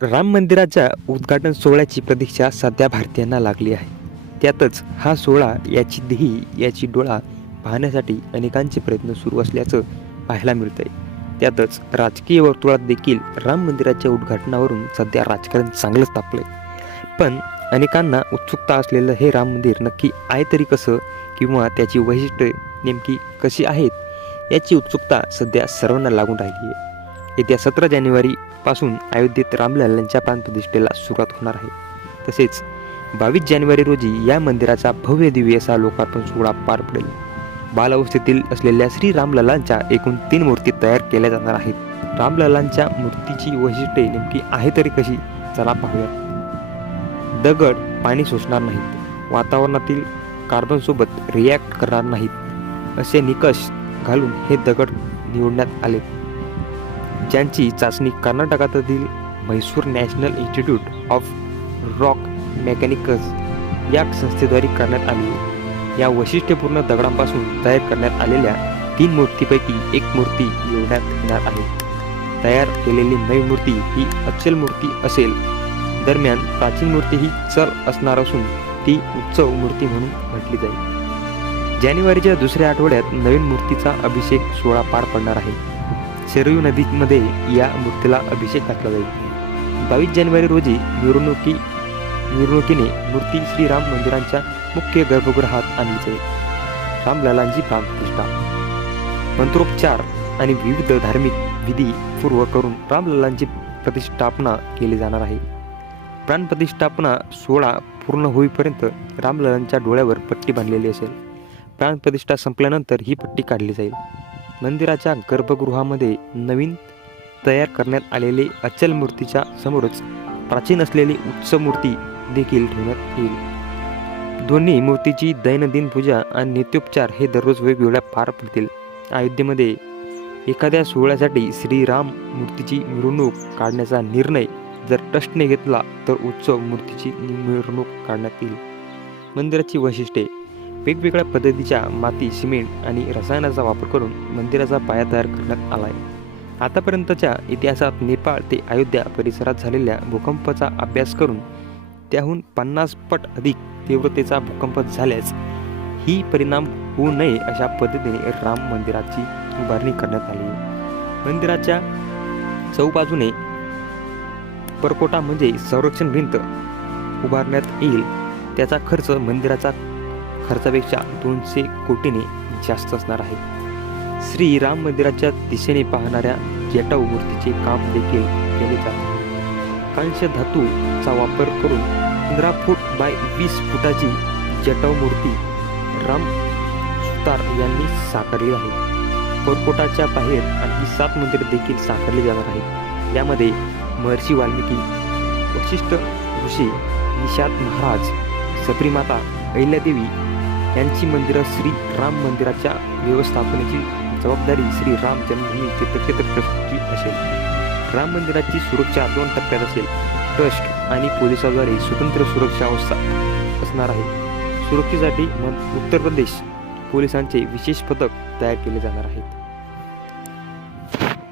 राम मंदिराच्या उद्घाटन सोहळ्याची प्रतीक्षा सध्या भारतीयांना लागली आहे. त्यातच हा सोहळा याची देही याची डोळा पाहण्यासाठी अनेकांचे प्रयत्न सुरू असल्याचं पाहायला मिळतंय. त्यातच राजकीय वर्तुळात देखील राम मंदिराच्या उद्घाटनावरून सध्या राजकारण चांगलंच तापलंय. पण अनेकांना उत्सुकता असलेलं हे राम मंदिर नक्की आहे तरी कसं किंवा त्याची वैशिष्ट्ये नेमकी कशी आहेत याची उत्सुकता सध्या सर्वांना लागून राहिली आहे येत्या सतरा जानेवारीपासून अयोध्येत रामलल्लांच्या प्राणप्रतिष्ठेला सुरुवात होणार आहे. तसेच बावीस जानेवारी रोजी या मंदिराचा भव्य दिव्य असा लोकार्पण सोहळा पार पडेल. बालावस्थेतील असलेल्या श्री रामलल्लांच्या एकूण तीन मूर्ती तयार केल्या जाणार आहेत. रामलल्लांच्या मूर्तीची वैशिष्ट्ये नेमकी आहे तरी कशी चला पाहूया दगड पाणी शोषणार नाहीत. वातावरणातील कार्बनसोबत रिॲक्ट करणार नाहीत. असे निकष घालून हे दगड निवडण्यात आले ज्यांची चाचणी कर्नाटकातील Mysore national institute of rock mechanicals या संस्थेद्वारे करण्यात आली. या वैशिष्ट्यपूर्ण दगडांपासून तयार करण्यात आलेल्या तीन मूर्तीपैकी एक मूर्ती निवडण्यात येणार आहे. तयार केलेली नवी मूर्ती ही अचल मूर्ती असेल. दरम्यान प्राचीन मूर्ती ही चल असणार असून ती उत्सव मूर्ती म्हणून म्हटली जाईल. जानेवारीच्या दुसऱ्या आठवड्यात नवीन मूर्तीचा अभिषेक सोहळा पार पडणार आहे. शरयू नदीमध्ये या मूर्तीला अभिषेक घातला जाईल. बावीस जानेवारी रोजी मिरवणुकी मिरवणुकीने मूर्ती श्रीराम मंदिरांच्या मुख्य गर्भगृहात आणली जाईल. रामलालांची प्राणप्रतिष्ठा मंत्रोपचार आणि विविध धार्मिक विधी पूर्व करून रामलालांची प्रतिष्ठापना केली जाणार आहे. प्राणप्रतिष्ठापना सोळा पूर्ण होईपर्यंत रामलालांच्या डोळ्यावर पट्टी बांधलेली असेल. प्राणप्रतिष्ठा संपल्यानंतर ही पट्टी काढली जाईल. मंदिराच्या गर्भगृहामध्ये नवीन तयार करण्यात आलेले अचल मूर्तीच्या समोरच प्राचीन असलेली उत्सव मूर्ती देखील ठेवण्यात येईल. दोन्ही मूर्तीची दैनंदिन पूजा आणि नित्योपचार हे दररोज वेगवेगळ्या पार पडतील. अयोध्येमध्ये एखाद्या सोहळ्यासाठी श्रीराम मूर्तीची मिरवणूक काढण्याचा निर्णय जर ट्रस्टने घेतला तर उत्सव मूर्तीची मिरवणूक काढण्यात येईल. मंदिराची वैशिष्ट्ये. वेगवेगळ्या पद्धतीच्या माती सिमेंट आणि रसायनाचा वापर करून मंदिराचा पाया तयार करण्यात आला आहे आतापर्यंतच्या इतिहासात नेपाळ ते अयोध्या परिसरात झालेल्या भूकंपाचा अभ्यास करून त्याहून पन्नास पट अधिक तीव्रतेचा भूकंप झाल्यास ही परिणाम होऊ नये अशा पद्धतीने राम मंदिराची उभारणी करण्यात आली. मंदिराच्या चौबाजूने परकोटा म्हणजे संरक्षण भिंत उभारण्यात येईल. त्याचा खर्च मंदिराचा खर्चापेक्षा दोनशे कोटीने जास्त असणार आहे. श्री राम मंदिराच्या दिशेने पाहणाऱ्या जटाऊ मूर्तीचे काम देखील केले जाते. कांस्य धातूचा वापर करून पंधरा फूट बाय वीस फुटाची जटाऊ मूर्ती राम सुतार यांनी साकारली आहे. परकोटाच्या बाहेर आणखी सात मंदिर देखील साकारली जाणार आहेत. यामध्ये महर्षी वाल्मिकी वशिष्ठ ऋषी निषाद महाराज सबरीमाता अहिल्यादेवी यांची मंदिरं श्री राम मंदिराच्या व्यवस्थापनेची जबाबदारी श्री राम जन्मभूमी तीर्थक्षेत्र ट्रस्टची असेल. राम मंदिराची सुरक्षा दोन टप्प्यात असेल. ट्रस्ट आणि पोलिसाद्वारे स्वतंत्र सुरक्षा अवस्था असणार आहे. सुरक्षेसाठी मग उत्तर प्रदेश पोलिसांचे विशेष पथक तयार केले जाणार आहेत.